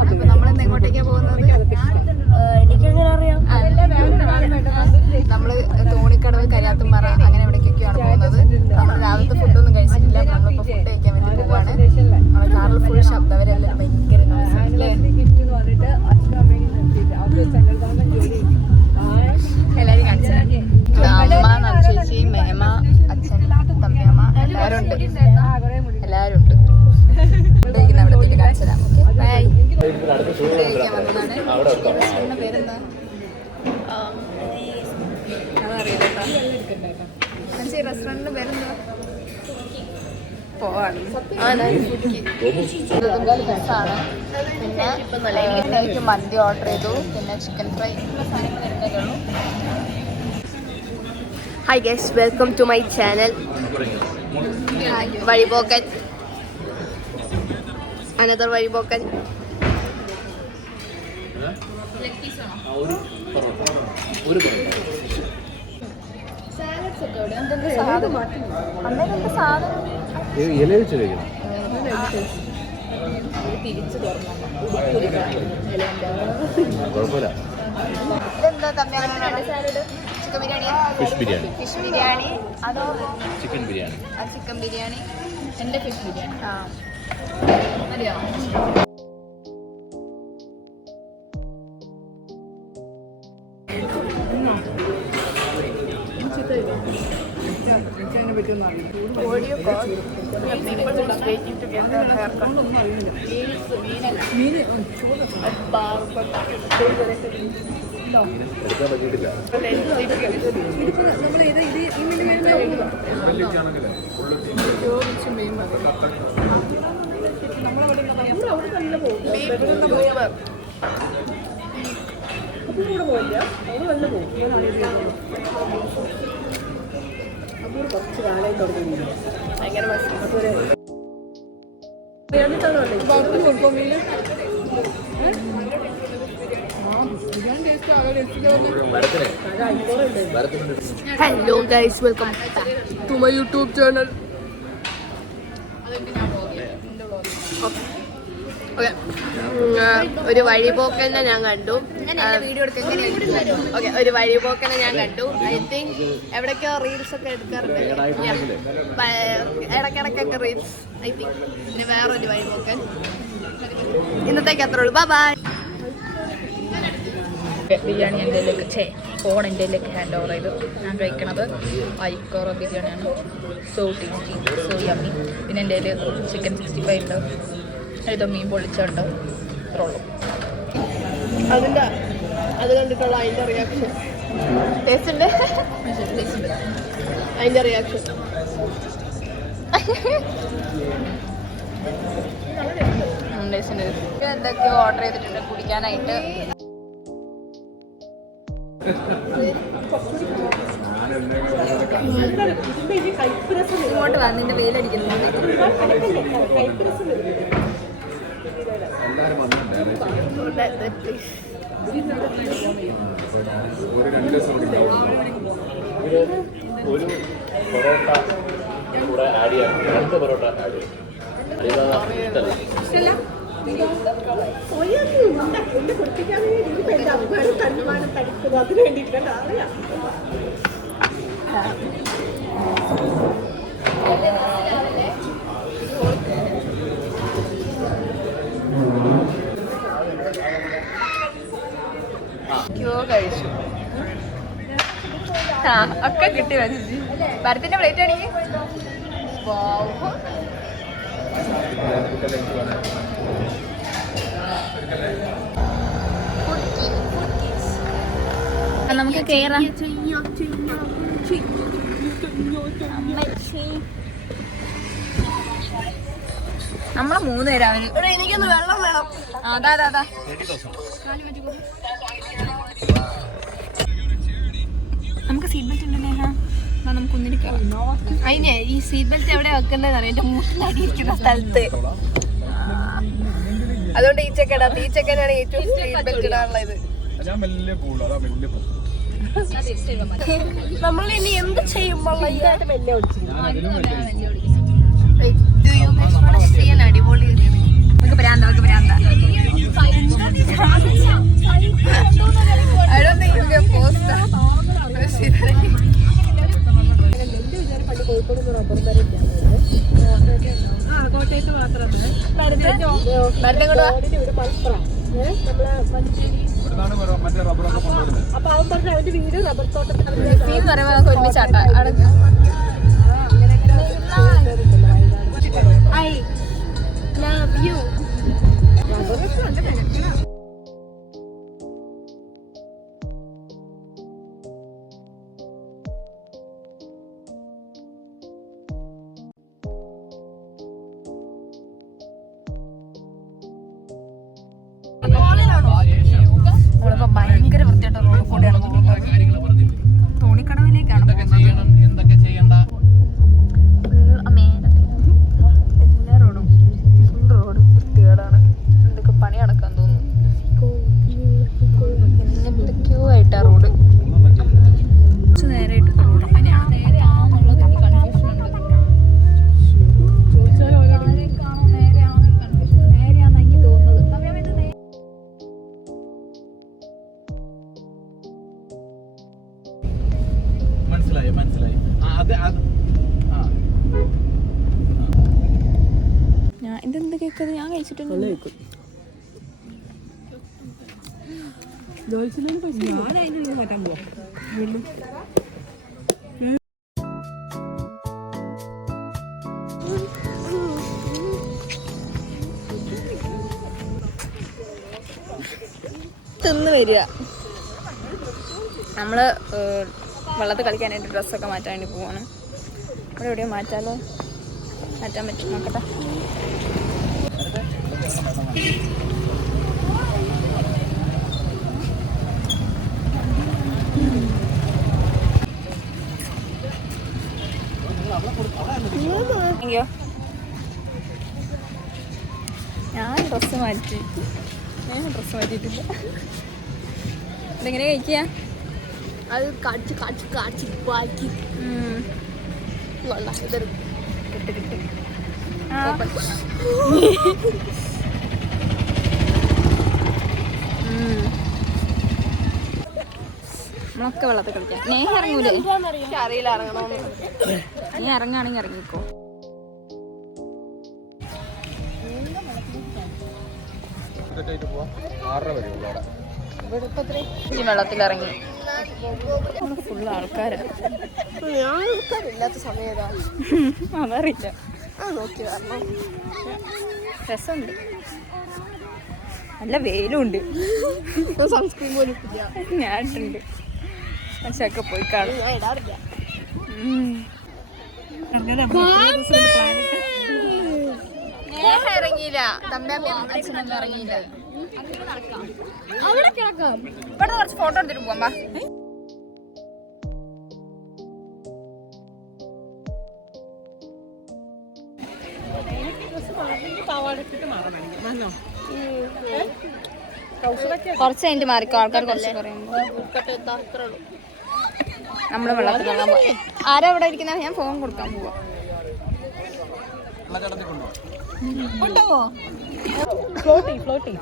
അപ്പൊ നമ്മളിന്ന് എങ്ങോട്ടേക്കാ പോകുന്നത്? എനിക്കെങ്ങനെ അറിയാം? നമ്മള് തോണിക്കടവ്, കരിയാത്തുംപാറ അങ്ങനെ എവിടേക്കൊക്കെയാണ് പോകുന്നത്. നമ്മൾ രാവിലത്തെ ഫുഡൊന്നും കഴിച്ചിട്ടില്ല. നമ്മളിപ്പോ ഫുഡ് കഴിക്കാൻ വേണ്ടി പോവാണ്. നമ്മളെ കാറിൽ ഫുൾ ശബ്ദം, അവരെല്ലാം ഭയങ്കര എല്ലാരും കാണിച്ചു. അമ്മ, ചേച്ചി, മേമ, അച്ഛൻ, തമ്മിയമ്മ എല്ലാരും ഉണ്ട്. എല്ലാരും ഉണ്ട്. ഫുഡ് കഴിക്കുന്ന അവിടെ എത്തിയിട്ട് കാണിച്ചു തരാം. ബൈ. ഫുഡ് കഴിക്കാൻ വന്നതാണ്. റെസ്റ്റോറന്റിന്റെ പേരെന്താ? അതറിയില്ല കേട്ടോ. റെസ്റ്റോറന്റിന്റെ പേരെന്താ? പോവാണ്. പിന്നെ എനിക്ക് മന്തി ഓർഡർ ചെയ്തു. പിന്നെ ചിക്കൻ ഫ്രൈ സാധനങ്ങൾ. Hi guys, welcome to my channel Vazhipokkan. Another വഴിപോക്കൻ. ഇതെന്താ തമ്മിൽ? ചിക്കൻ ബിരിയാണി, ഫിഷ് ബിരിയാണി, അതോ ചിക്കൻ ബിരിയാണി? ചിക്കൻ ബിരിയാണി, എൻ്റെ ഫിഷ് ബിരിയാണി. അറിയോ? Hello guys, welcome to my YouTube channel. ഒരു വഴിപോക്കനെ ഞാൻ കണ്ടു. ഓക്കെ, ഒരു വഴിപോക്കനെ ഞാൻ കണ്ടു. ഐ തിങ്ക് എവിടേക്കോ റീൽസ് ഒക്കെ എടുക്കാറുണ്ട്. ഇടയ്ക്കിടയ്ക്കൊക്കെ റീൽസ് ഐ തിങ്ക്. പിന്നെ വേറൊരു വഴിപോക്കൻ. ഇന്നത്തേക്ക് അത്രേ ഉള്ളൂ. Bye bye. ബിരിയാണി എൻ്റെ ഫോൺ എൻ്റെ ഹാൻഡ് ഓവർ ചെയ്തു. ഞാൻ കഴിക്കണത് ഐക്കോറ ബിരിയാണിയാണ്. So tasty, so yummy. പിന്നെ എൻ്റെ ചിക്കൻ 65 ഉണ്ട്. ഏതോ മീൻ പൊള്ളിച്ചുണ്ട്. ഇത്രയുള്ളൂ. അത് കണ്ടിട്ടുള്ള അതിൻ്റെ റിയാക്ഷൻ. ടേസ്റ്റ് ഉണ്ട്. അതിൻ്റെ റിയാക്ഷൻ എന്തൊക്കെയോ ഓർഡർ ചെയ്തിട്ടുണ്ട് കുടിക്കാനായിട്ട്. ഇങ്ങോട്ട് വന്നിന്റെ വെയിലടിക്കുന്നു. ഒരു പൊറോട്ട കൂടെ ആഡ് ചെയ്യാം. 2 പൊറോട്ട ആഡ് ചെയ്യാം. ഇഷ്ടമല്ല. അതിന് വേണ്ടിയിട്ടാണ് അറിയാം. കഴിച്ചു. ഒക്കെ കിട്ടി വെച്ചു. ഭരത്തിന്റെ പ്ലേറ്റ് ആണെങ്കിൽ നമുക്ക് കേറാം. നമ്മളെ 3 പേരാ. എനിക്കൊന്ന് വെള്ളം വേണം. അതാ നമുക്ക് സീറ്റ് ബെൽറ്റ് ഉണ്ടല്ലേ? നമുക്ക് ഒന്നിരിക്കാം. അതിനെ ഈ സീറ്റ് ബെൽറ്റ് എവിടെ വെക്കേണ്ടതെന്ന് അറിയാം. എന്റെ മൂട്ടിലായിരിക്കുന്ന സ്ഥലത്ത്. അതുകൊണ്ട് ഈ ചെക്കനാണ് ഏറ്റവും സീറ്റ് ബെൽറ്റ് ഇടാനുള്ളത്. നമ്മൾ ഇനി എന്ത് ചെയ്യുമ്പോൾ അടിപൊളി നമുക്ക് ഭ്രാന്ത നമുക്ക് ഭ്രാന്ത I don't think you can post that. കോട്ടയത്ത് മാത്രമല്ല അപ്പൊ അവൻ പറഞ്ഞ അവന്റെ വീട് റബ്ബർ തോട്ടത്തിൽ ഒരുമിച്ചാട്ട I love you. നമ്മളിപ്പോ ഭയങ്കര വൃത്തിയായിട്ട് റോഡ് കൂടെയാണ് തോണിക്കടവിലേക്കാണ് എല്ലാ റോഡും ഫുൾ റോഡ് വൃത്തികേടാണ്. എന്തൊക്കെ പണി നടക്കാൻ തോന്നുന്നു. എന്തൊക്കെയോ ആയിട്ടാ റോഡ് കുറച്ച് നേരമായിട്ട് റോഡ് അങ്ങനെയാണ്. മനസ്സിലായി ഞാൻ ഇതെന്ത് കേക്കത് ഞാൻ കഴിച്ചിട്ടുണ്ട്. മാറ്റാൻ പോവാ തിന്ന് വരിക. നമ്മള് വെള്ളത്തിൽ കളിക്കാനായിട്ട് ഡ്രസ്സൊക്കെ മാറ്റാൻ വേണ്ടി പോവാണ്. ഇവിടെ എവിടെയോ മാറ്റാൻ പറ്റും നോക്കട്ടെ. അയ്യോ ഞാൻ ഡ്രസ്സ് മാറ്റിയിട്ടില്ല. ഇതെങ്ങനെ കഴിക്കുക? അത് കാച്ചി ബാക്കി ഇതൊരു കിട്ടി നമ്മളൊക്കെ വെള്ളത്തിൽ കളിക്കാം. നേഹ ഇറങ്ങൂലേ? അറിയില്ല ഇറങ്ങണോന്ന്. നീ ഇറങ്ങാണെങ്കിൽ ഇറങ്ങിക്കോ. വെള്ളത്തിൽ ഇറങ്ങി ഫുള്ള് ആൾക്കാരാണ്. ആൾക്കാരില്ലാത്ത സമയം അതറിയില്ല. നോക്കി വരണം. രസമുണ്ട്. നല്ല വെയിലുണ്ട്. സൺസ്ക്രീൻ പോലും ഇല്ല. ഞാൻ ഇട്ടുണ്ട്. പക്ഷെ ഒക്കെ പോയി കാണും. ഞാൻ ഇടാറില്ല. ഇറങ്ങിയില്ല. തമ്പ്യാമ്മയും അച്ഛനൊന്നും ഇറങ്ങിയില്ല. അവിടെ കിടക്കാം. ഇവിടെ കുറച്ച് ഫോട്ടോ എടുത്തിട്ട് പോവാം. കുറച്ച് കഴിഞ്ഞിട്ട് മാറിക്കോ. ആൾക്കാർ കുറച്ച് പറയുമ്പോ നമ്മള് വെള്ളത്തിൽ വെള്ളം പോയി. ആരാ ഇവിടെ ഇരിക്കുന്ന? ഞാൻ ഫോൺ കൊടുക്കാൻ പോവാ. ഫ്ലോട്ടിങ്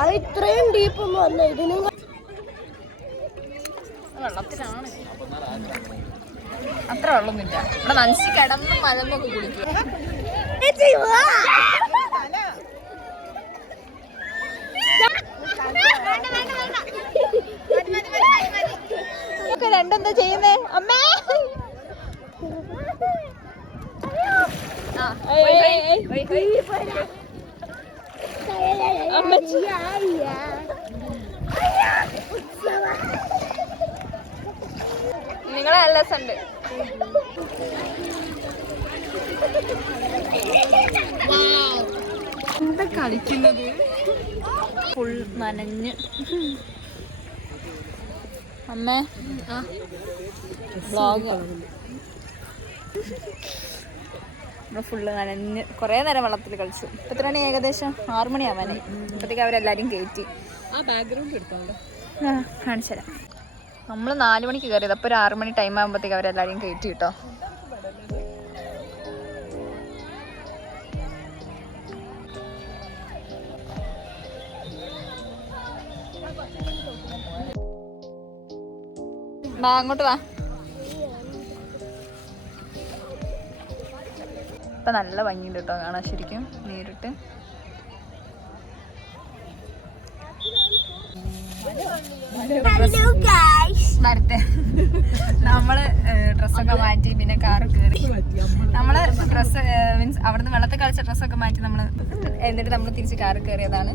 അത് ഇത്രയും ഡീപ്പ് ഒന്നും അല്ല. ഇതിനും വെള്ളത്തിലാണ്. അത്ര വെള്ളമൊന്നുമില്ല. ഇവിടെ നനച്ച് കിടന്ന് മലമ്പൊക്കെ കുടിക്കുക. രണ്ടെന്താ ചെയ്യുന്നേ അമ്മേ? നിങ്ങളെ നല്ല രസമുണ്ട്. എന്താ കളിക്കുന്നത്? ഫുൾ നനഞ്ഞ്. അമ്മേ വ്ളോഗ് നമ്മൾ ഫുള്ള് നനഞ്ഞ് കുറേ നേരം വെള്ളത്തിൽ കളിച്ചു. ഇപ്പം എത്ര മണി? ഏകദേശം 6 മണിയാവാനായി. ഇപ്പോഴത്തേക്ക് അവരെല്ലാവരും കയറ്റി. ആ ബാക്ക്ഗ്രൗണ്ട് എടുത്തോണ്ട് കാണിച്ചു തരാം. നമ്മൾ 4 മണിക്ക് കയറിയത്. അപ്പോൾ ഒരു 6 മണി ടൈം ആകുമ്പോഴത്തേക്ക് അവരെല്ലാവരും കയറ്റി കേട്ടോ. വാ അങ്ങോട്ട് വാ. ഇപ്പൊ നല്ല ഭംഗിയുണ്ട് കേട്ടോ കാണാൻ ശരിക്കും നേരിട്ട്. വരട്ടെ. നമ്മള് ഡ്രസ്സൊക്കെ മാറ്റി പിന്നെ കാറ് കയറി. നമ്മള് ഡ്രസ്സ് മീൻസ് അവിടുന്ന് വെള്ളത്തിൽ കളിച്ച ഡ്രസ്സൊക്കെ മാറ്റി എന്നിട്ട് നമ്മൾ തിരിച്ച് കാറ് കയറിയതാണ്.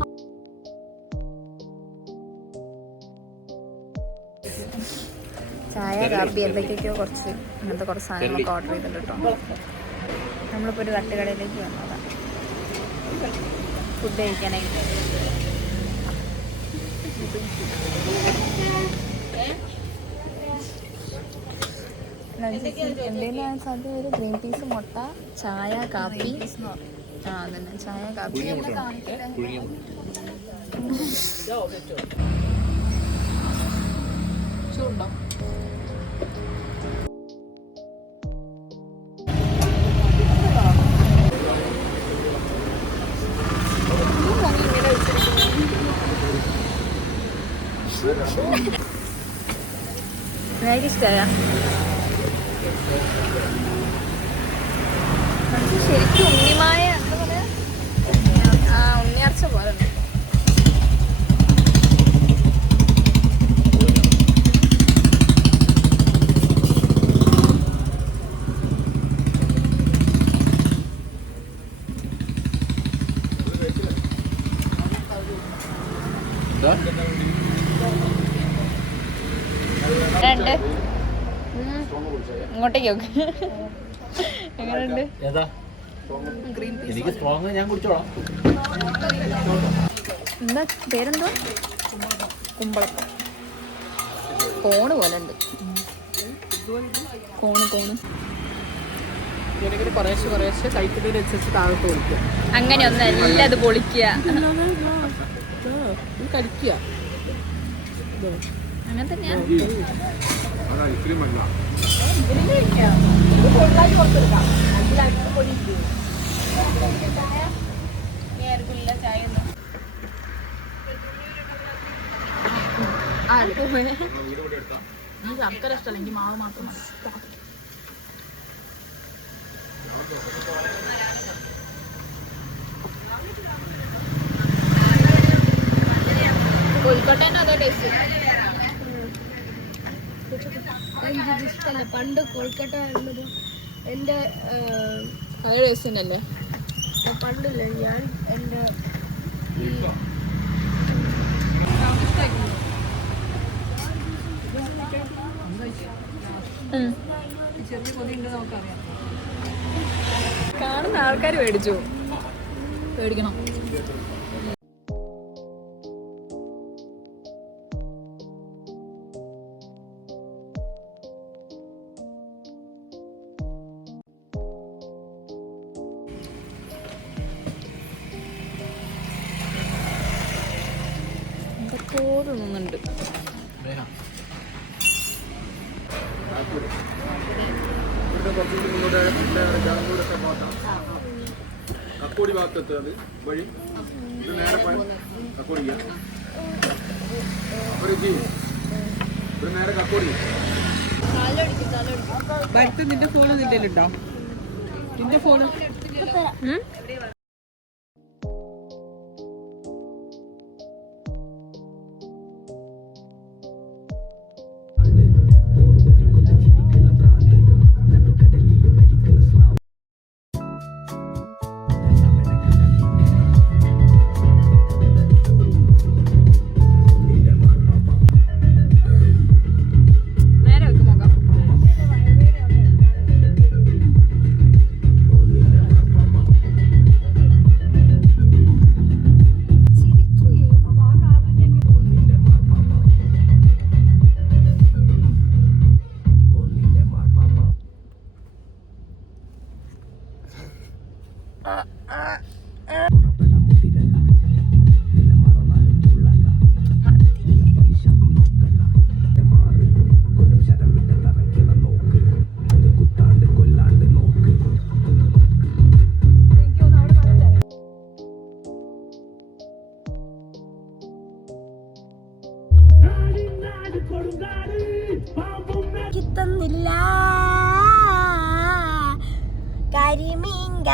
ചായ കാപ്പി എന്തൊക്കെയൊക്കെയോ അങ്ങനത്തെ കുറച്ച് സാധനങ്ങളൊക്കെ ഓർഡർ ചെയ്തിട്ടുണ്ട് കേട്ടോ. നമ്മളിപ്പോൾ ഒരു തട്ടുകടയിലേക്ക് വന്നതാണ് ഫുഡ് കഴിക്കാനായിട്ട്. എന്തെങ്കിലും സാധ്യത ഒരു ഗ്രീൻ പീസ്, മുട്ട, ചായ, കാപ്പി. അതന്നെ ചായ കാപ്പി. ചൂടുണ്ടോ? എനിക്കിഷ്ടമായ ശരിക്കും ഉണ്ണിമായ എന്താ പറയാ, ഉണ്ണിയർച്ച പോലെ. ഇങ്ങോട്ടേക്ക് നോക്ക്. എങ്ങനെയുണ്ട്? എനിക്ക് സ്ട്രോങ് ഞാൻ കുടിച്ചോളാം. എന്താ പേരെന്തോ? കുമ്പളപ്പം. കോണ് പോലെ ഉണ്ട്. കോണ് കുറേശ്ശെ കഴിക്കുന്നതിനനുസരിച്ച് താഴോട്ട് പൊളിക്കുക. അങ്ങനെയൊന്നല്ല അത് പൊളിക്കുക. കഴിക്കുക അങ്ങനെ തന്നെയാ. ശർക്കര ഇഷ്ടമല്ല, എനിക്ക് മാവ് മാത്രം മതി. കോഴിക്കോട്ടേൻ്റെ അതേ ടേസ്റ്റ്. ഇഷ്ടമല്ല. പണ്ട് കോഴിക്കോട്ട വരുന്നത് എൻ്റെ അതേ ടേസ്റ്റ് തന്നെയല്ലേ? പണ്ടില്ല, ഞാൻ എൻ്റെ കാണുന്ന ആൾക്കാർ മേടിച്ചു. മേടിക്കണം. തോന്നുന്നുണ്ട്. കക്കോടി ഭാഗത്തെത്തുക അത് വഴി ഇത് നേരെ കക്കോടി ഒരു നേരെ കക്കോടി. ഭരത്ത് നിന്റെ ഫോൺ നിന്റെ ഉണ്ടോ? നിന്റെ ഫോണ്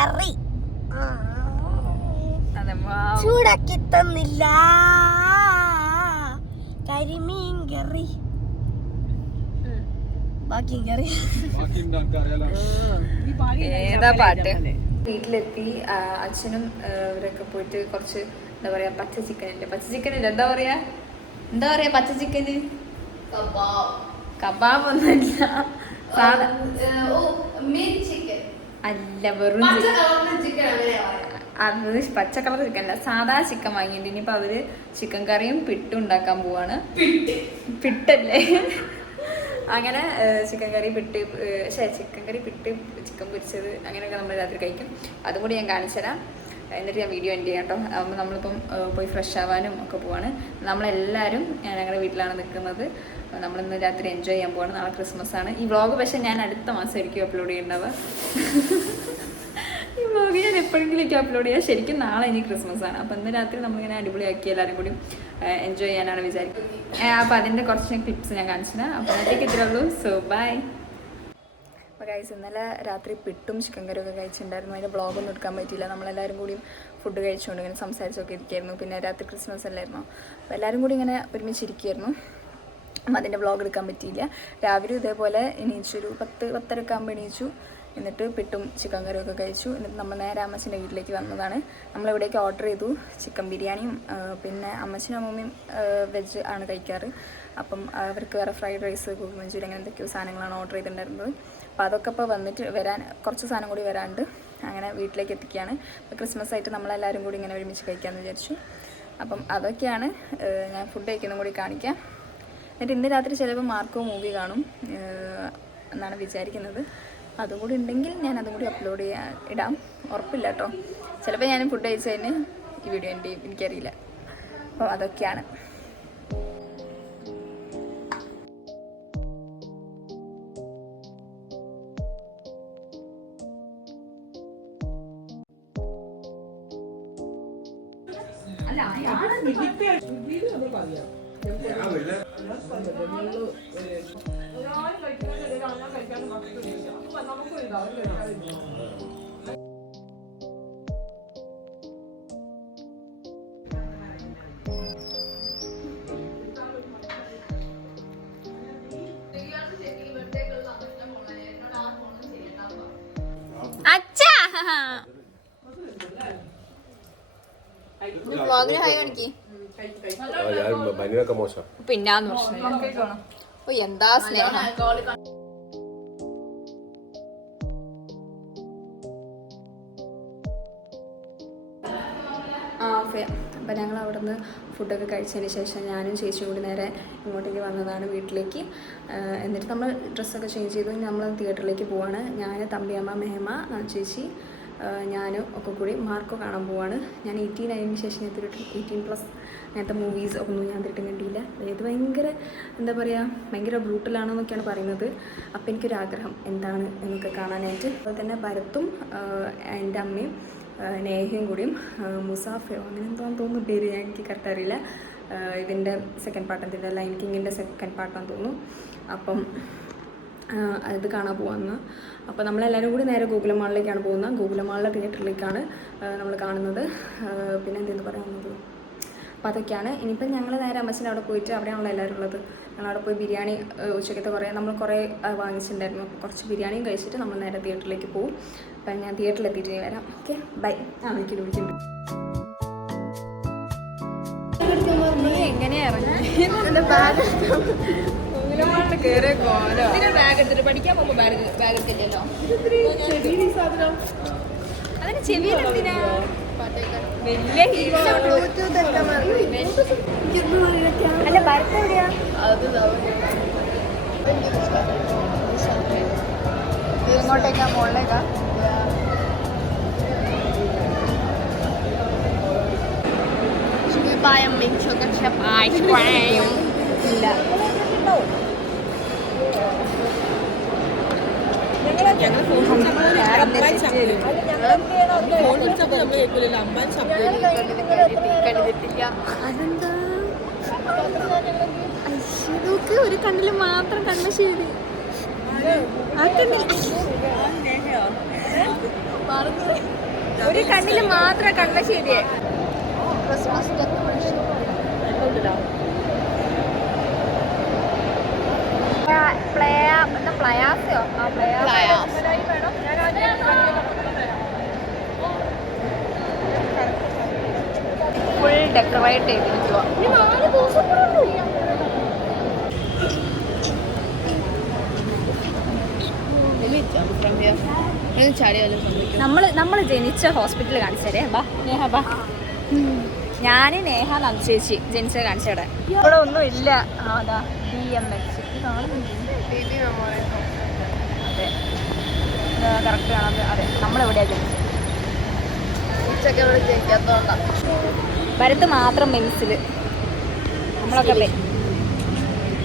കറി അതെ ചൂടാക്കി തന്നില്ല. കരിമീൻ കറി, ബാക്കി കറി. ഏതാ പാട്ട്? വീട്ടിലെത്തി അച്ഛനും ഇവരൊക്കെ പോയിട്ട് കുറച്ച് എന്താ പറയാ പച്ച ചിക്കനില്ല എന്താ പറയാ പച്ച ചിക്കന് കബാബ് ഒന്നുമില്ല, അല്ല വെറും അത് പച്ച കളർ ചിക്കൻ അല്ല, സാധാ ചിക്കൻ വാങ്ങിയിട്ട് ഇനിയിപ്പോൾ അവര് ചിക്കൻ കറിയും പിട്ടും ഉണ്ടാക്കാൻ പോവാണ്. പിട്ടല്ലേ? അങ്ങനെ ചിക്കൻ കറി പിട്ട് ചിക്കൻ പൊരിച്ചത് അങ്ങനെയൊക്കെ നമ്മൾ രാത്രി കഴിക്കും. അതും കൂടി ഞാൻ കാണിച്ചു തരാം. എന്നിട്ട് ഞാൻ വീഡിയോ എൻഡ് ചെയ്യാം കേട്ടോ. അപ്പോൾ നമ്മളിപ്പം പോയി ഫ്രഷ് ആവാനും ഒക്കെ പോവാണ്. നമ്മളെല്ലാവരും ഞങ്ങളുടെ വീട്ടിലാണ് നിൽക്കുന്നത്. നമ്മളിന്ന് രാത്രി എൻജോയ് ചെയ്യാൻ പോവാണ്. നാളെ ക്രിസ്മസ് ആണ്. ഈ വ്ളോഗ് പക്ഷേ ഞാൻ അടുത്ത മാസമായിരിക്കും അപ്ലോഡ് ചെയ്യേണ്ടത്. ഈ വ്ളോഗ് ഞാൻ എപ്പോഴെങ്കിലും അപ്ലോഡ് ചെയ്യാം. ശരിക്കും നാളെ ഇനി ക്രിസ്മസ് ആണ്. അപ്പോൾ ഇന്ന് രാത്രി നമ്മളിങ്ങനെ അടിപൊളിയാക്കി എല്ലാവരും കൂടി എൻജോയ് ചെയ്യാനാണ് വിചാരിക്കുന്നത്. അപ്പോൾ അതിൻ്റെ കുറച്ച് ടിപ്സ് ഞാൻ കാണിച്ചു തരാം. അപ്പോൾ അതിലേക്ക് ഇത്രേ ഉള്ളൂ. So by. അപ്പോൾ ഗൈസ്, ഇന്നലെ രാത്രി പിട്ടും ചിക്കൻ കറിയൊക്കെ കഴിച്ചിട്ടുണ്ടായിരുന്നു. അതിൻ്റെ വ്ളോഗൊന്നും എടുക്കാൻ പറ്റിയില്ല. നമ്മളെല്ലാവരും കൂടിയും ഫുഡ് കഴിച്ചുകൊണ്ട് ഇങ്ങനെ സംസാരിച്ചൊക്കെ ഇരിക്കുകയായിരുന്നു. പിന്നെ രാത്രി ക്രിസ്മസ് അല്ലായിരുന്നു. അപ്പോൾ എല്ലാവരും കൂടി ഇങ്ങനെ ഒരുമിച്ചിരിക്കുകയായിരുന്നു. അതിൻ്റെ വ്ളോഗ് എടുക്കാൻ പറ്റിയില്ല. രാവിലെ ഇതേപോലെ എണീച്ചൊരു 10-10:30 ആകുമ്പോൾ എണീച്ചു. എന്നിട്ട് പിട്ടും ചിക്കൻ കറിയൊക്കെ കഴിച്ചു. എന്നിട്ട് നമ്മൾ നേരെ അമ്മച്ചിൻ്റെ വീട്ടിലേക്ക് വന്നതാണ്. നമ്മളിവിടേക്ക് ഓർഡർ ചെയ്തു ചിക്കൻ ബിരിയാണിയും പിന്നെ അമ്മച്ചിനും അമ്മൂമ്മയും വെജ് ആണ് കഴിക്കാറ്. അപ്പം അവർക്ക് വേറെ ഫ്രൈഡ് റൈസ്, ഗോബി മഞ്ചൂരി അങ്ങനെ എന്തൊക്കെയോ സാധനങ്ങളാണ് ഓർഡർ ചെയ്തിട്ടുണ്ടായിരുന്നത്. അപ്പോൾ അതൊക്കെ ഇപ്പോൾ വന്നിട്ട് കുറച്ച് സാധനം കൂടി വരാണ്ട് അങ്ങനെ വീട്ടിലേക്ക് എത്തിക്കുകയാണ്. അപ്പോൾ ക്രിസ്മസ് ആയിട്ട് നമ്മളെല്ലാവരും കൂടി ഇങ്ങനെ ഒരുമിച്ച് കഴിക്കാമെന്ന് വിചാരിച്ചു. അപ്പം അതൊക്കെയാണ് ഞാൻ ഫുഡ് കഴിക്കുന്നതും കൂടി കാണിക്കാം. എന്നിട്ട് ഇന്ന് രാത്രി ചിലപ്പോൾ മാർക്കോ മൂവി കാണും എന്നാണ് വിചാരിക്കുന്നത്. അതും കൂടി ഉണ്ടെങ്കിൽ ഞാൻ അതും കൂടി അപ്ലോഡ് ഇടാം. ഉറപ്പില്ല കേട്ടോ. ചിലപ്പോൾ ഞാൻ ഫുഡ് കഴിച്ചതിന് ഈ വീഡിയോ എൻ്റെ എനിക്കറിയില്ല. അപ്പോൾ അതൊക്കെയാണ്. വ്ളോഗിന് ഹായ് കാണിക്ക്. പിന്നാന്ന് പ്രശ്നം. ഓ എന്താ സ്നേഹം. അപ്പം ഞങ്ങൾ അവിടെ നിന്ന് ഫുഡൊക്കെ കഴിച്ചതിന് ശേഷം ഞാനും ചേച്ചിയും കൂടി നേരെ ഇങ്ങോട്ടേക്ക് വന്നതാണ് വീട്ടിലേക്ക്. എന്നിട്ട് നമ്മൾ ഡ്രസ്സൊക്കെ ചേഞ്ച് ചെയ്തു. നമ്മൾ തിയേറ്ററിലേക്ക് പോവാണ്. ഞാൻ, തമ്പിയമ്മ, മെഹമ, ചേച്ചി, ഞാനും ഒക്കെ കൂടി മാർക്കോ കാണാൻ പോവാണ്. ഞാൻ 18 ആയതിനു ശേഷം ഞാൻ 18+ അങ്ങനത്തെ മൂവീസ് ഒന്നും ഞാൻ തിരിട്ടും കണ്ടില്ല. ഇത് ഭയങ്കര എന്താ പറയുക, ഭയങ്കര ബ്രൂട്ടലാണെന്നൊക്കെയാണ് പറയുന്നത്. അപ്പോൾ എനിക്കൊരാഗ്രഹം എന്താണ് എന്നൊക്കെ കാണാനായിട്ട്. അതുപോലെ തന്നെ ഭരത്തും എൻ്റെ അമ്മയും നേഹയും കൂടിയും മുസാഫയോ അങ്ങനെ എന്താണെന്ന് തോന്നുന്നു പേര്, എനിക്ക് കറക്റ്റ് അറിയില്ല. ഇതിൻ്റെ സെക്കൻഡ് പാർട്ട്, ഇതിൻ്റെ ലൈൻ കിങ്ങിൻ്റെ സെക്കൻഡ് പാർട്ടാണെന്ന് തോന്നുന്നു. അപ്പം അത് കാണാൻ പോകാമെന്ന്. അപ്പോൾ നമ്മളെല്ലാവരും കൂടി നേരെ ഗോകുലം മാളിലേക്കാണ് പോകുന്നത്. ഗോകുലം മാളിലെ തിയേറ്ററിലേക്കാണ് നമ്മൾ കാണുന്നത്. പിന്നെ എന്തെന്ന് പറയുന്നത്, അപ്പോൾ അതൊക്കെയാണ്. ഇനിയിപ്പം ഞങ്ങൾ നേരെ അമ്മച്ചിൻ്റെ അവിടെ പോയിട്ട്, അവിടെയാണല്ലോ എല്ലാവരും ഉള്ളത്. ഞങ്ങളവിടെ പോയി ബിരിയാണി ഉച്ചക്കത്തെ നമ്മൾ കുറേ വാങ്ങിച്ചിട്ടുണ്ടായിരുന്നു. അപ്പോൾ കുറച്ച് ബിരിയാണിയും കഴിച്ചിട്ട് നമ്മൾ നേരെ തിയേറ്ററിലേക്ക് പോകും. അപ്പം ഞാൻ തിയേറ്ററിലെത്തിയിട്ട് ഞാൻ വരാം. Okay, bye. വിളിക്കുന്നുണ്ട്. നീ എങ്ങനെയാ ഇറങ്ങി കയറിയ കോലോ? ബാഗ് എടുത്തിട്ട് പഠിക്കാൻ പോകുമ്പോൾ ബാഗ് എടുത്തില്ലല്ലോ. അതിന് ചെവിയിലെന്തിനാ വലിയ അല്ല ഭരത്ത് എവിടെയാ? ഇങ്ങോട്ടേക്കാ മുകളിലേക്കാ? ഇല്ല. അതെന്താ അശ്വതൊക്കെ ഒരു കണ്ണില് മാത്രം കണ്ണ ശരി. ആ കണ്ണിൽ ഒരു കണ്ണിൽ മാത്രം കണ്ണ ശരിയെ ക്രിസ്മസ് ഡെക്കറേഷൻ പ്ലയാസയോ ഫുൾ ഡെക്കറേറ്റ് ചെയ്തിരിക്കുക. നമ്മൾ ജനിച്ച ഹോസ്പിറ്റലിൽ കാണിച്ചേ ബാ നേഹ ബാ. ഞാൻ നേഹ ചേച്ചി ജനിച്ചത് കാണിച്ചവിടെ. ഇവിടെ ഒന്നും ഇല്ല. അതാ BMX അതെ കറക്റ്റ് കാണാതെ. അതെ നമ്മളെവിടെയാ ജനിച്ചത്? ഉച്ചക്ക് ഇവിടെ ജയിക്കാത്തോണ്ടാണ്. ഭരത്ത് മാത്രം മെൻസിൽ നമ്മളൊക്കെ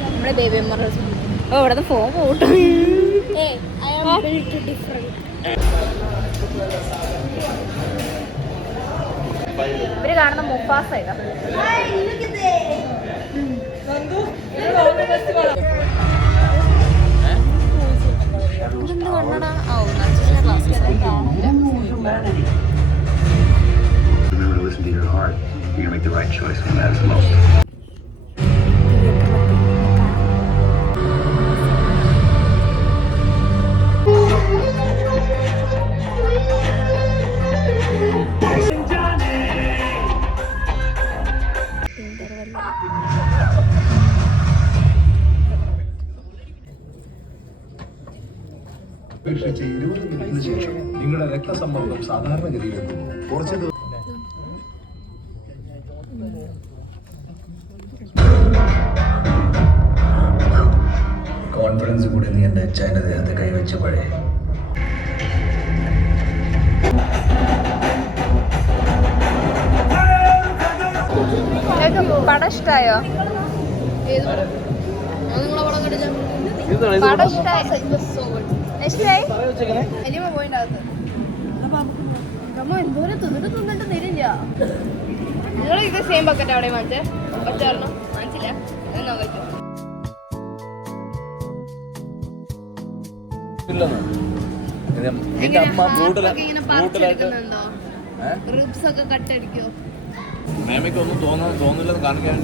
നമ്മളെ ബേബി മെമ്മറീസ്. ഓ ഇവിടെ നിന്ന് ഫോൺ പോട്ടും. ഇവര് കാണുന്ന മുഫാസ ഇതാ. ഇതെന്ത് കണ്ണടാ? ഓ നല്ല ക്ലാസ് കാണില്ല. Remember to listen to your heart. You're gonna make the right choice when it matters most. അപേക്ഷിച്ച് 20 മിനിറ്റിന് ശേഷം നിങ്ങളുടെ രക്തസമ്മർദ്ദം സാധാരണഗതിയിലെത്തും. കുറച്ച് കോൺഫിഡൻസ് കൂടി നീ എൻ്റെ ചൈന ദേഹത്തെ കൈവച്ച പഴയ പടം ഇഷ്ടായോ? പടം ഇഷ്ടായി? ഇഷ്ടായി? നിങ്ങൾ ഇത് സെയിം ബക്കറ്റ് അവിടെ വാങ്ങിച്ചേ? ഒറ്റ വാങ്ങിച്ചില്ല. എന്നാ കഴിച്ചു റിബ്സ് ഒക്കെ കട്ടടിക്കോ? മേമയ്ക്ക് ഒന്നും തോന്നില്ലെന്ന് കാണിക്കാൻ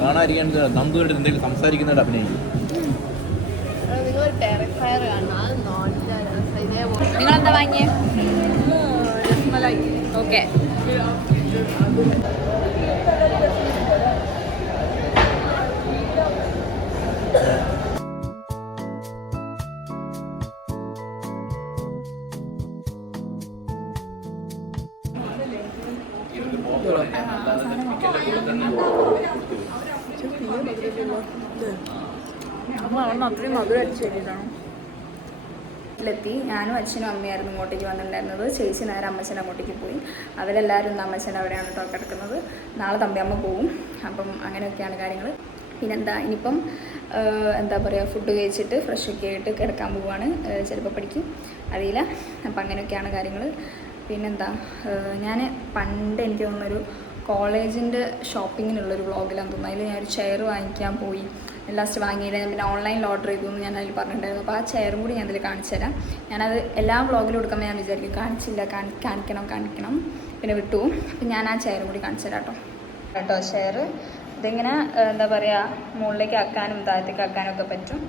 കാണാതിരിക്കാൻ നമുക്ക് വേണ്ടി എന്തെങ്കിലും സംസാരിക്കുന്നതായിട്ട് അഭിനയിക്കും. നിങ്ങൾ ടെറിഫയർ കാണണം. അത് നല്ല രസം. ഇതേപോലെ നിങ്ങളെന്താ വാങ്ങിയേ? ഓക്കെ അത്രയും മധുരം അടിച്ചിട്ടാണ്. ിലെത്തി ഞാനും അച്ഛനും അമ്മയായിരുന്നു ഇങ്ങോട്ടേക്ക് വന്നിട്ടുണ്ടായിരുന്നത്. ചേച്ചി നേരെ അമ്മച്ചൻ്റെ അങ്ങോട്ടേക്ക് പോയി. അവരെല്ലാവരും ഇന്ന് അമ്മച്ചൻ്റെ അവിടെയാണ് കേട്ടോ കിടക്കുന്നത്. നാളെ തമ്പിയമ്മ പോവും. അപ്പം അങ്ങനെയൊക്കെയാണ് കാര്യങ്ങൾ. പിന്നെന്താ ഇനിയിപ്പം എന്താ പറയുക, ഫുഡ് കഴിച്ചിട്ട് ഫ്രഷൊക്കെ ആയിട്ട് കിടക്കാൻ പോവുകയാണ്. ചിലപ്പോൾ പഠിക്കും, അറിയില്ല. അപ്പം അങ്ങനെയൊക്കെയാണ് കാര്യങ്ങൾ. പിന്നെന്താ ഞാൻ പണ്ട് എനിക്ക് തോന്നുന്നൊരു കോളേജിൻ്റെ ഷോപ്പിങ്ങിനുള്ളൊരു വ്ളോഗിലാന്ന് തോന്നുന്നു. അതിൽ ഞാനൊരു ചെയർ വാങ്ങിക്കാൻ പോയി. ലാസ്റ്റ് വാങ്ങിയില്ല. ഞാൻ പിന്നെ ഓൺലൈനിൽ ഓർഡർ ചെയ്തു എന്ന് ഞാൻ അതിൽ പറഞ്ഞിട്ടുണ്ടായിരുന്നു. അപ്പോൾ ആ ചെയറും കൂടി ഞാൻ അതിൽ കാണിച്ചു തരാം. ഞാനത് എല്ലാ വ്ളോഗിലും കൊടുക്കുമ്പോൾ ഞാൻ വിചാരിക്കും കാണിച്ചില്ല, കാണിക്കണം പിന്നെ വിട്ടു. അപ്പം ഞാൻ ആ ചെയറും കൂടി കാണിച്ചു തരാം കേട്ടോ. ചെയർ ഇതിങ്ങനെ എന്താ പറയുക, മുകളിലേക്ക് ആക്കാനും താഴത്തേക്ക് ആക്കാനും ഒക്കെ പറ്റും.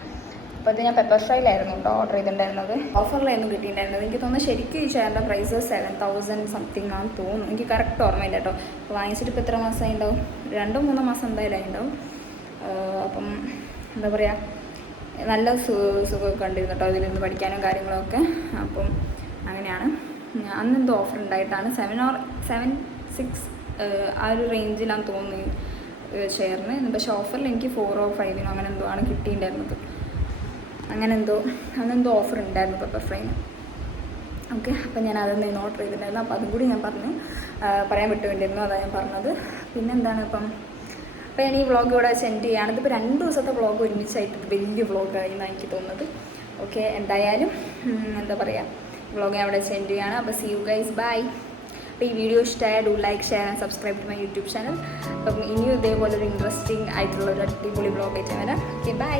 അപ്പോൾ ഇത് ഞാൻ പെപ്പർ ഫ്രൈയിലായിരുന്നു കേട്ടോ ഓർഡർ ചെയ്തിട്ടുണ്ടായിരുന്നത്. ഓഫറിലായിരുന്നു കിട്ടിയിട്ടുണ്ടായിരുന്നത്. എനിക്ക് തോന്നുന്നു ശരിക്കും ഈ ചെയറിൻ്റെ പ്രൈസ് 7,000 സംതിങ് ആണെന്ന് തോന്നുന്നു. എനിക്ക് കറക്റ്റ് ഓർമ്മയില്ല കേട്ടോ. അപ്പോൾ വാങ്ങിച്ചിട്ട് ഇപ്പോൾ എത്ര മാസമായി ഉണ്ടാവും? 2-3 മാസം എന്തായാലും ഉണ്ടാവും. അപ്പം എന്താ പറയുക, നല്ല സുഖമൊക്കെ ഉണ്ടായിരുന്നു കേട്ടോ ഇതിൽ നിന്ന് പഠിക്കാനും കാര്യങ്ങളൊക്കെ. അപ്പം അങ്ങനെയാണ്. അന്നെന്തോ ഓഫർ ഉണ്ടായിട്ടാണ് 7-6 ആ ഒരു റേഞ്ചിലാന്ന് തോന്നുന്നു ചെയറിന്. പക്ഷേ ഓഫറിൽ എനിക്ക് 4 or 5 അങ്ങനെ എന്തോ ആണ് കിട്ടിയിട്ടുണ്ടായിരുന്നത്. അന്നെന്തോ ഓഫർ ഉണ്ടായിരുന്നു പെപ്പർ ഫ്രൈന്. ഓക്കെ, അപ്പം ഞാൻ അതിൽ നിന്ന് ഓർഡർ ചെയ്തിട്ടുണ്ടായിരുന്നു. അപ്പോൾ അതും കൂടി ഞാൻ പറയാൻ വിട്ടുകൊണ്ടിരുന്നു. അതാണ് ഞാൻ പറഞ്ഞത്. പിന്നെന്താണ് അപ്പം ഞാൻ ഈ വ്ളോഗ് ഇവിടെ സെൻഡ് ചെയ്യുകയാണ്. ഇതിപ്പോൾ 2 ദിവസത്തെ വ്ളോഗ് ഒരുമിച്ചായിട്ട് വലിയ വ്ളോഗായി എന്നാണ് എനിക്ക് തോന്നുന്നത്. ഓക്കെ, എന്തായാലും എന്താ പറയുക, വ്ളോഗ് ഞാൻ അവിടെ സെൻഡ് ചെയ്യുകയാണ്. അപ്പോൾ സീ യു ഗൈസ്, ബൈ. അപ്പോൾ ഈ വീഡിയോ ഇഷ്ടമായ do like, share and subscribe to my YouTube channel. അപ്പം ഇനിയും ഇതേപോലൊരു ഇൻട്രസ്റ്റിംഗ് ആയിട്ടുള്ളൊരു അടിപൊളി വ്ളോഗ് ആയിട്ട് വരാം. Okay, by.